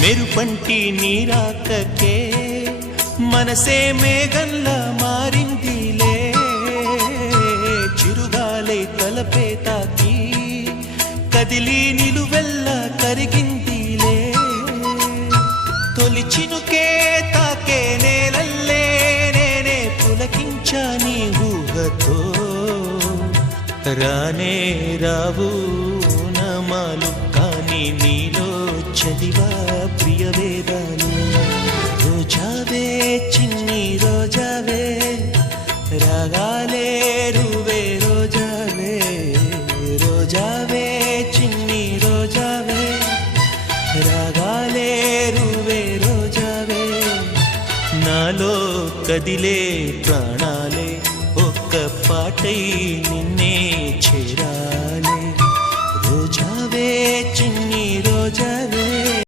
మెరుపంటి నీరాకకే మనసే మేఘంలా మారిందిలే, చిరుగాలై తలపే తాకి కదిలి నిలువెల్లా కరిగిందిలే, తొలి చినుకే తాకే నేలల్లే నేనే పులకించా నీ ఊహతో, రానే రావు నమాలు కానీ నీలో చదివా ప్రియ వేదాలు. రోజావే చిన్ని రోజావే రాగాలే రువే రోజావే, రోజావే చిన్ని రోజావే రాగాలే రువే రోజావే, నాలో కదిలే ప్రాణాలే ఒక్క పాటై నిన్నే చేరాలే. రోజావే చిన్ని